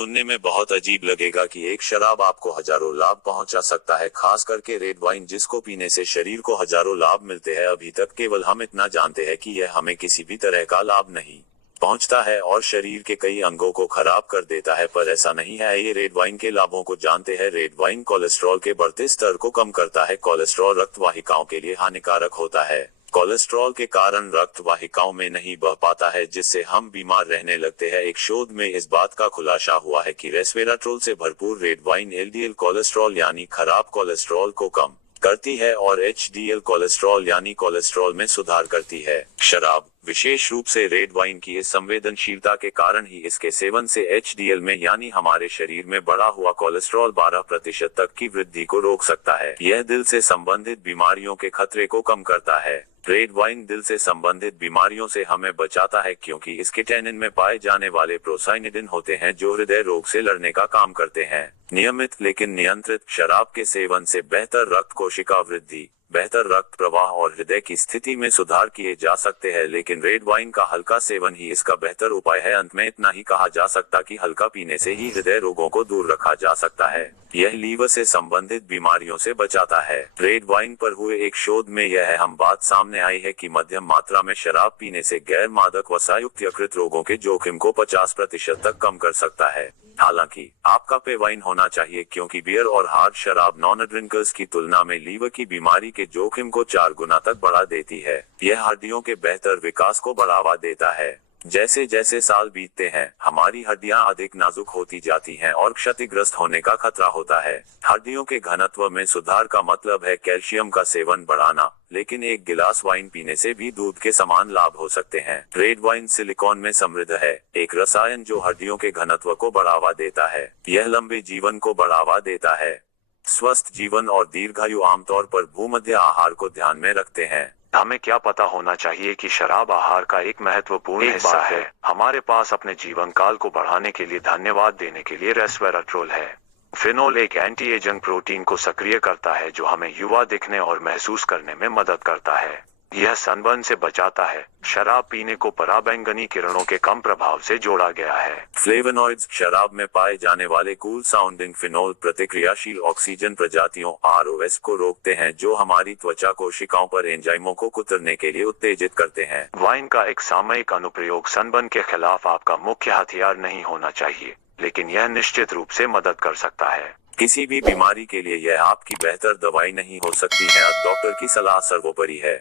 सुनने में बहुत अजीब लगेगा कि एक शराब आपको हजारों लाभ पहुंचा सकता है, खास करके रेड वाइन जिसको पीने से शरीर को हजारों लाभ मिलते हैं। अभी तक केवल हम इतना जानते हैं कि यह हमें किसी भी तरह का लाभ नहीं पहुंचता है और शरीर के कई अंगों को खराब कर देता है, पर ऐसा नहीं है। ये रेड वाइन के लाभों को जानते हैं। रेड वाइन कोलेस्ट्रॉल के बढ़ते स्तर को कम करता है। कोलेस्ट्रॉल रक्त वाहिकाओं के लिए हानिकारक होता है। कोलेस्ट्रॉल के कारण रक्त वाहिकाओं में नहीं बह पाता है, जिससे हम बीमार रहने लगते हैं। एक शोध में इस बात का खुलासा हुआ है कि रेस्वेराट्रोल से भरपूर रेड वाइन एलडीएल कोलेस्ट्रॉल यानी खराब कोलेस्ट्रॉल को कम करती है और एचडीएल कोलेस्ट्रॉल यानी कोलेस्ट्रॉल में सुधार करती है। शराब, विशेष रूप से रेड वाइन की इस संवेदनशीलता के कारण ही इसके सेवन से एचडीएल में यानी हमारे शरीर में बढ़ा हुआ कोलेस्ट्रॉल 12% तक की वृद्धि को रोक सकता है। यह दिल से संबंधित बीमारियों के खतरे को कम करता है। रेड वाइन दिल से संबंधित बीमारियों से हमें बचाता है, क्योंकि इसके टैनिन में पाए जाने वाले प्रोसाइनिडिन होते हैं जो हृदय रोग से लड़ने का काम करते हैं। नियमित लेकिन नियंत्रित शराब के सेवन से बेहतर रक्त कोशिका वृद्धि, बेहतर रक्त प्रवाह और हृदय की स्थिति में सुधार किए जा सकते हैं, लेकिन रेड वाइन का हल्का सेवन ही इसका बेहतर उपाय है। अंत में इतना ही कहा जा सकता कि हल्का पीने से ही हृदय रोगों को दूर रखा जा सकता है। यह लीवर से संबंधित बीमारियों से बचाता है। रेड वाइन पर हुए एक शोध में यह अहम बात सामने आई है कि मध्यम मात्रा में शराब पीने से गैर मादक वसायुक्त यकृत रोगों के जोखिम को 50% तक कम कर सकता है। हालांकि आपका पे वाइन होना चाहिए, क्योंकि बियर और हार्ड शराब नॉन ड्रिंकर्स की तुलना में लीवर की बीमारी के जोखिम को 4 गुना तक बढ़ा देती है। यह हड्डियों के बेहतर विकास को बढ़ावा देता है। जैसे जैसे साल बीतते हैं, हमारी हड्डियां अधिक नाजुक होती जाती हैं और क्षतिग्रस्त होने का खतरा होता है। हड्डियों के घनत्व में सुधार का मतलब है कैल्शियम का सेवन बढ़ाना, लेकिन एक गिलास वाइन पीने से भी दूध के समान लाभ हो सकते हैं। रेड वाइन सिलिकॉन में समृद्ध है, एक रसायन जो हड्डियों के घनत्व को बढ़ावा देता है। यह लंबे जीवन को बढ़ावा देता है। स्वस्थ जीवन और दीर्घायु आमतौर पर भूमध्य आहार को ध्यान में रखते हैं। हमें क्या पता होना चाहिए कि शराब आहार का एक महत्वपूर्ण हिस्सा है। हमारे पास अपने जीवन काल को बढ़ाने के लिए धन्यवाद देने के लिए रेस्वेराट्रोल है। फिनोल एक एंटी एजिंग प्रोटीन को सक्रिय करता है जो हमें युवा दिखने और महसूस करने में मदद करता है। यह सनबर्न से बचाता है। शराब पीने को पराबैंगनी किरणों के कम प्रभाव से जोड़ा गया है। फ्लेवोनॉइड्स, शराब में पाए जाने वाले कूल साउंडिंग फिनोल प्रतिक्रियाशील ऑक्सीजन प्रजातियों आरओएस को रोकते हैं, जो हमारी त्वचा कोशिकाओं पर एंजाइमों को कुतरने के लिए उत्तेजित करते हैं। वाइन का एक सामयिक अनुप्रयोग सनबर्न के खिलाफ आपका मुख्य हथियार नहीं होना चाहिए, लेकिन यह निश्चित रूप से मदद कर सकता है। किसी भी बीमारी के लिए यह आपकी बेहतर दवाई नहीं हो सकती है। अब डॉक्टर की सलाह सर्वोपरि है।